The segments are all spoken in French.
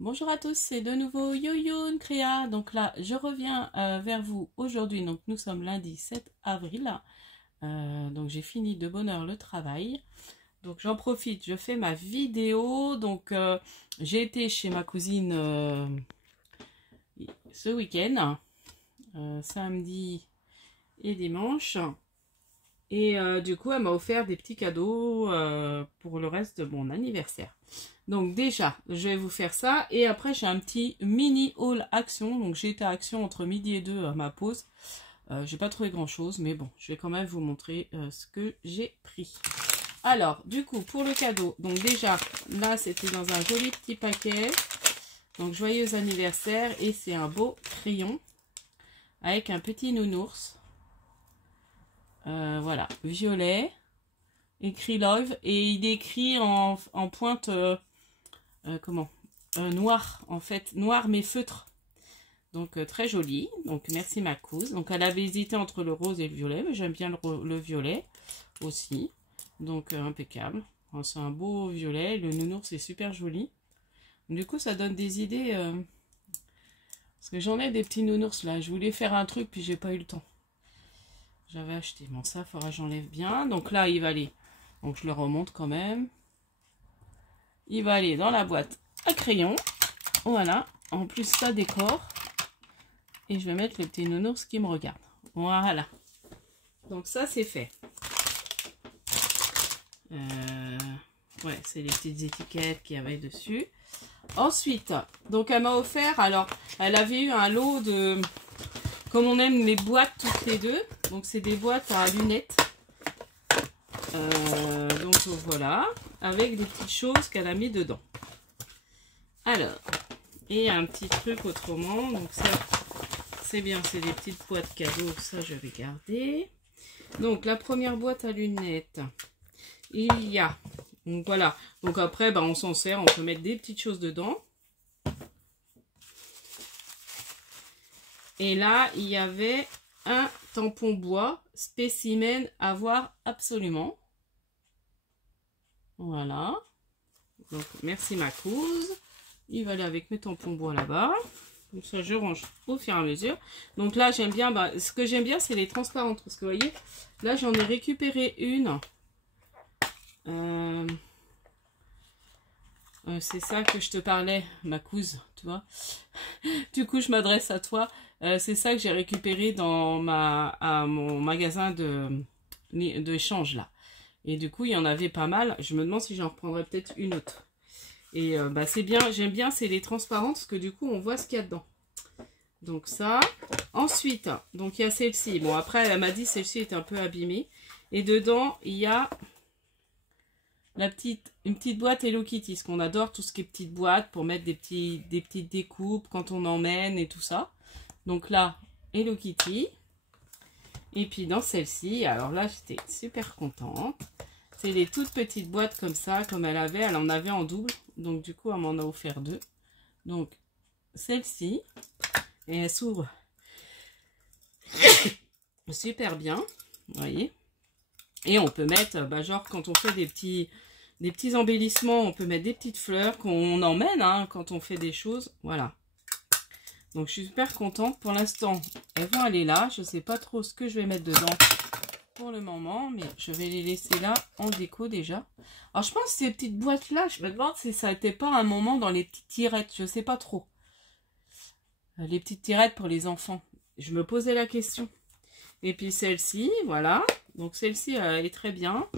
Bonjour à tous, c'est de nouveau Yo-Youn Créa. Donc là, je reviens vers vous aujourd'hui. Donc nous sommes lundi 7 avril. Donc j'ai fini de bonne heure le travail. Donc j'en profite, je fais ma vidéo. Donc j'ai été chez ma cousine ce week-end, samedi et dimanche. Et du coup, elle m'a offert des petits cadeaux pour le reste de mon anniversaire. Donc déjà, je vais vous faire ça. Et après, j'ai un petit mini haul Action. Donc j'ai été à Action entre midi et 2 à ma pause. J'ai pas trouvé grand chose, mais bon, je vais quand même vous montrer ce que j'ai pris. Alors, du coup, pour le cadeau, donc déjà, là, c'était dans un joli petit paquet. Donc, joyeux anniversaire. Et c'est un beau crayon avec un petit nounours. Voilà, violet, écrit love. Et il est écrit en pointe... noir, en fait, noir mais feutre. Donc très joli. Donc merci ma cousine. Donc elle avait hésité entre le rose et le violet, mais j'aime bien le violet aussi. Donc impeccable. C'est un beau violet. Le nounours est super joli. Du coup ça donne des idées. Parce que j'en ai des petits nounours là. Je voulais faire un truc puis j'ai pas eu le temps. J'avais acheté. Bon ça faudra que j'enlève bien. Donc là il va aller. Donc je le remonte quand même. Il va aller dans la boîte à crayon. Voilà. En plus ça décore. Et je vais mettre le petit nounours qui me regarde. Voilà. Donc ça c'est fait. Ouais, c'est les petites étiquettes qu'il y avait dessus. Ensuite, donc elle m'a offert, alors elle avait eu un lot de, comme on aime les boîtes toutes les deux. Donc c'est des boîtes à lunettes. Donc voilà, avec des petites choses qu'elle a mis dedans. Alors, et un petit truc autrement. Donc ça, c'est bien, c'est des petites boîtes cadeaux. Ça, je vais garder. Donc la première boîte à lunettes, il y a, donc voilà, donc après bah, on s'en sert, on peut mettre des petites choses dedans. Et là il y avait un tampon bois spécimen à voir absolument. Voilà, donc merci ma couse. Il va aller avec mes tampons bois là-bas. Comme ça je range au fur et à mesure. Donc là j'aime bien, bah, ce que j'aime bien c'est les transparentes, parce que vous voyez là j'en ai récupéré une. C'est ça que je te parlais, ma couse, tu vois. Du coup, je m'adresse à toi. C'est ça que j'ai récupéré dans mon magasin d'échange, là. Et du coup, il y en avait pas mal. Je me demande si j'en reprendrai peut-être une autre. Et bah, c'est bien, j'aime bien, c'est les transparentes, parce que du coup, on voit ce qu'il y a dedans. Donc ça. Ensuite, donc il y a celle-ci. Bon, après, elle m'a dit celle-ci est un peu abîmée. Et dedans, il y a... une petite boîte Hello Kitty, parce qu'on adore tout ce qui est petites boîtes pour mettre des petites découpes quand on emmène et tout ça. Donc là, Hello Kitty. Et puis dans celle-ci, alors là j'étais super contente. C'est des toutes petites boîtes comme ça, comme elle en avait en double. Donc du coup, elle m'en a offert deux. Donc celle-ci, et elle s'ouvre super bien, vous voyez. Et on peut mettre, bah, genre quand on fait des petits embellissements, on peut mettre des petites fleurs qu'on emmène hein, quand on fait des choses. Voilà. Donc je suis super contente. Pour l'instant, elles vont aller là. Je ne sais pas trop ce que je vais mettre dedans pour le moment, mais je vais les laisser là en déco déjà. Alors je pense que ces petites boîtes là, je me demande si ça n'était pas un moment dans les petites tirettes. Je ne sais pas trop. Les petites tirettes pour les enfants. Je me posais la question. Et puis celle-ci, voilà. Donc celle-ci, elle est très bien.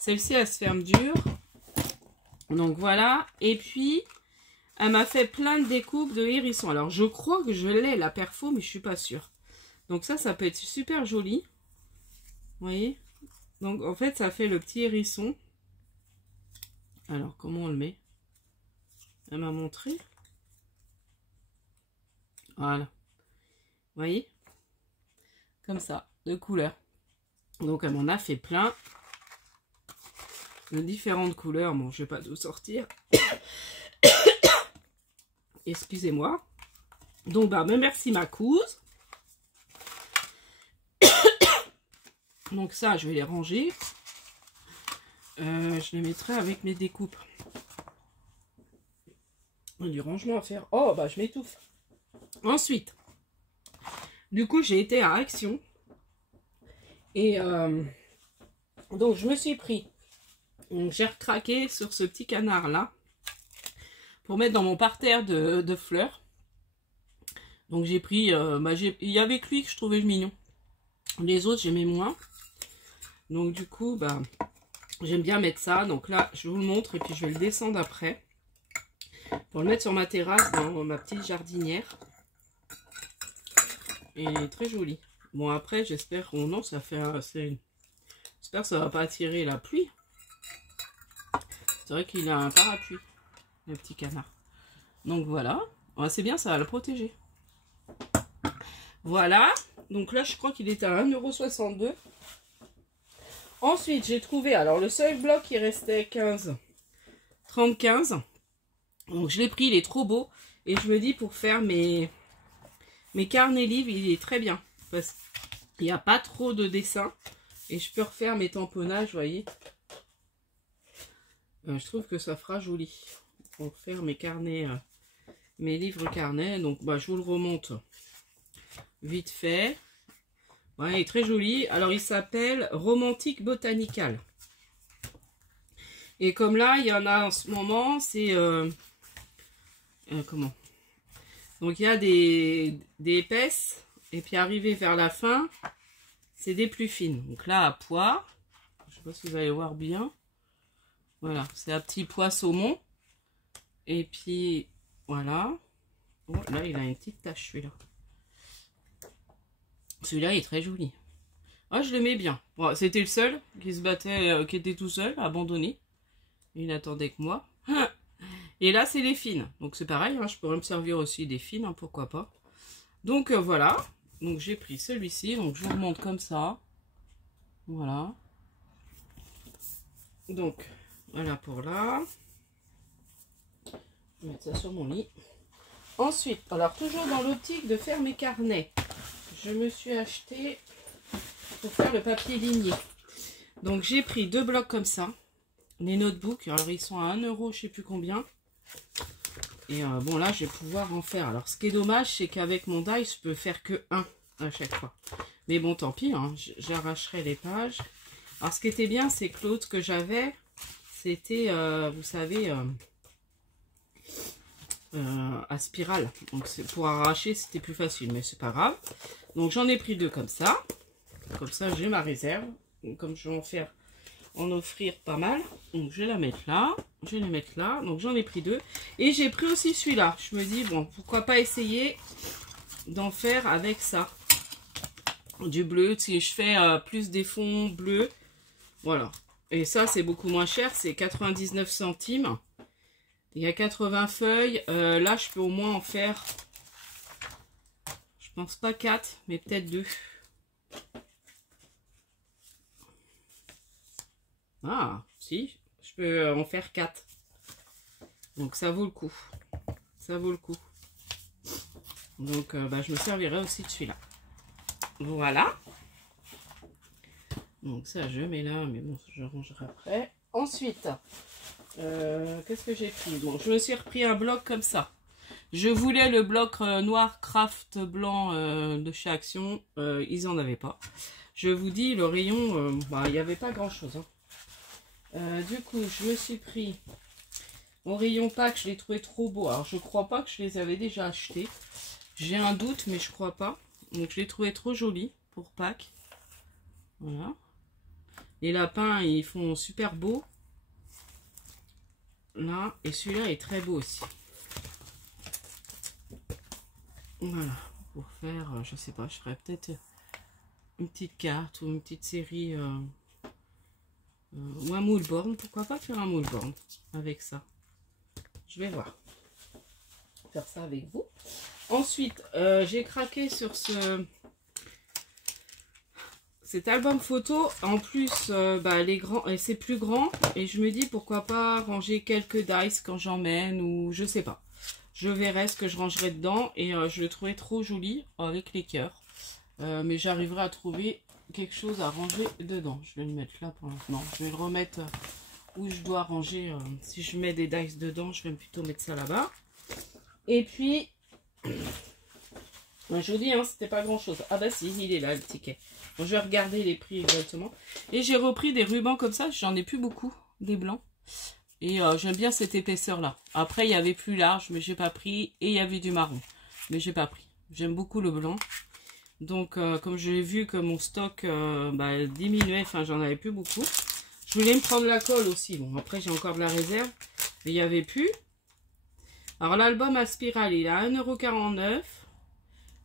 Celle-ci, elle se ferme dur. Donc voilà. Et puis, elle m'a fait plein de découpes de hérissons. Alors, je crois que je l'ai, la perfo, mais je suis pas sûre. Donc ça peut être super joli. Vous voyez? Donc, en fait, ça fait le petit hérisson. Alors, comment on le met? Elle m'a montré. Voilà. Vous voyez? Comme ça, de couleurs. Donc, elle m'en a fait plein. De différentes couleurs. Bon, je vais pas tout sortir. Excusez-moi. Donc, bah, merci ma couse. Donc ça, je vais les ranger. Je les mettrai avec mes découpes. Il y a du rangement à faire. Oh, bah je m'étouffe. Ensuite, du coup, j'ai été à Action. Et donc, je me suis pris. J'ai recraqué sur ce petit canard-là. Pour mettre dans mon parterre de fleurs. Donc, j'ai pris... il y avait que lui que je trouvais mignon. Les autres, j'aimais moins. Donc, du coup, bah... J'aime bien mettre ça. Donc là, je vous le montre. Et puis, je vais le descendre après. Pour le mettre sur ma terrasse dans ma petite jardinière. Et il est très joli. Bon après j'espère, oh non ça fait assez... J'espère que ça va pas attirer la pluie. C'est vrai qu'il a un parapluie, le petit canard. Donc voilà, ouais, c'est bien, ça va le protéger. Voilà, donc là je crois qu'il était à 1,62 €. Ensuite j'ai trouvé, alors le seul bloc qui restait 30-15. Donc je l'ai pris, il est trop beau. Et je me dis pour faire mes carnets livres, il est très bien. Parce qu'il n'y a pas trop de dessins. Et je peux refaire mes tamponnages, vous voyez. Je trouve que ça fera joli. Pour faire mes carnets, mes livres carnets. Donc bah, je vous le remonte vite fait. Ouais, il est très joli. Alors il s'appelle Romantique Botanical. Et comme là, il y en a en ce moment, c'est... comment? Donc il y a des épaisses. Et puis arrivé vers la fin, c'est des plus fines. Donc là, à pois. Je sais pas si vous allez voir bien. Voilà, c'est un petit pois saumon. Et puis, voilà. Oh, là, il a une petite tache, celui-là. Celui-là, il est très joli. Ah, je l'aimais bien. Bon, c'était le seul qui se battait, qui était tout seul, abandonné. Il n'attendait que moi. Et là, c'est les fines. Donc, c'est pareil, hein, je pourrais me servir aussi des fines, hein, pourquoi pas. Donc, voilà. Donc, j'ai pris celui-ci. Donc, je vous remonte comme ça. Voilà. Donc, voilà pour là. Je vais mettre ça sur mon lit. Ensuite, alors, toujours dans l'optique de faire mes carnets, je me suis acheté pour faire le papier ligné. Donc, j'ai pris 2 blocs comme ça. Les notebooks. Alors, ils sont à 1 €, je sais plus combien. Et bon, là, je vais pouvoir en faire. Alors, ce qui est dommage, c'est qu'avec mon die, je peux faire que 1 à chaque fois. Mais bon, tant pis, hein, j'arracherai les pages. Alors, ce qui était bien, c'est que l'autre que j'avais, c'était, vous savez, à spirale. Donc, pour arracher, c'était plus facile, mais c'est pas grave. Donc, j'en ai pris 2 comme ça. Comme ça, j'ai ma réserve. Donc, comme je vais en offrir pas mal. Donc, je vais la mettre là. Je vais les mettre là. Donc, j'en ai pris 2. Et j'ai pris aussi celui-là. Je me dis, bon, pourquoi pas essayer d'en faire avec ça. Du bleu. Si je fais plus des fonds bleus. Voilà. Et ça, c'est beaucoup moins cher. C'est 99 centimes. Il y a 80 feuilles. Là, je peux au moins en faire... Je pense pas 4, mais peut-être 2. Ah, si. Je peux en faire 4. Donc, ça vaut le coup. Ça vaut le coup. Donc, bah, je me servirai aussi de celui-là. Voilà. Donc, ça, je mets là. Mais bon, je rangerai après. Ensuite, qu'est-ce que j'ai pris? Bon, je me suis repris un bloc comme ça. Je voulais le bloc noir craft blanc de chez Action. Ils n'en avaient pas. Je vous dis, le rayon, bah, il n'y avait pas grand-chose. Hein. Du coup, je me suis pris mon rayon pack. Je l'ai trouvé trop beau. Alors, je crois pas que je les avais déjà achetés. J'ai un doute, mais je crois pas. Donc, je l'ai trouvé trop joli pour Pâques. Voilà. Les lapins, ils font super beau. Là. Et celui-là est très beau aussi. Voilà. Pour faire, je sais pas, je ferais peut-être une petite carte ou une petite série... ou un moule-borne. Pourquoi pas faire un moule-borne avec ça? Je vais voir. Faire ça avec vous. Ensuite, j'ai craqué sur cet album photo. En plus, bah, c'est plus grand. Et je me dis pourquoi pas ranger quelques dice quand j'emmène ou je sais pas. Je verrai ce que je rangerai dedans. Et je le trouvais trop joli avec les cœurs. Mais j'arriverai à trouver quelque chose à ranger dedans. Je vais le mettre là pour l'instant. Je vais le remettre où je dois ranger. Si je mets des dice dedans, je vais plutôt mettre ça là-bas. Et puis, je vous dis, hein, c'était pas grand chose. Ah bah si, il est là le ticket. Bon, je vais regarder les prix exactement. Et j'ai repris des rubans comme ça, j'en ai plus beaucoup, des blancs. Et j'aime bien cette épaisseur là. Après il y avait plus large, mais j'ai pas pris. Et il y avait du marron, mais j'ai pas pris. J'aime beaucoup le blanc. Donc comme je l'ai vu que mon stock diminuait, enfin j'en avais plus beaucoup. Je voulais me prendre la colle aussi. Bon après j'ai encore de la réserve, mais il n'y avait plus. Alors l'album à spirale il est à 1,49 €.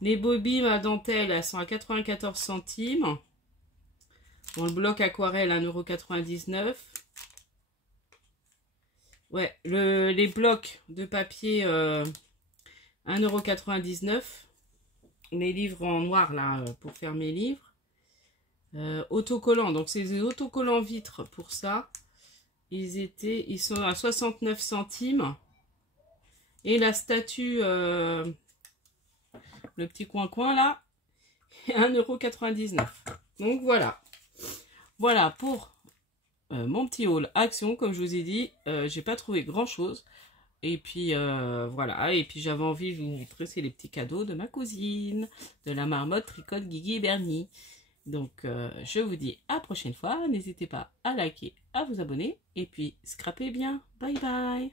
Les bobines à dentelle elles sont à 94 centimes. Bon, le bloc aquarelle 1,99 €. Ouais, les blocs de papier 1,99 €. Les livres en noir là pour faire mes livres. Autocollants, donc c'est des autocollants vitres pour ça. Ils sont à 69 centimes. Et la statue, le petit coin là, 1,99 €. Donc voilà. Voilà pour mon petit haul action. Comme je vous ai dit, j'ai pas trouvé grand chose. Et puis voilà, et puis j'avais envie de vous montrer, c'est les petits cadeaux de ma cousine, de la marmotte Tricotte Guigui et Bernie. Donc je vous dis à la prochaine fois, n'hésitez pas à liker, à vous abonner, et puis scrapez bien, bye bye.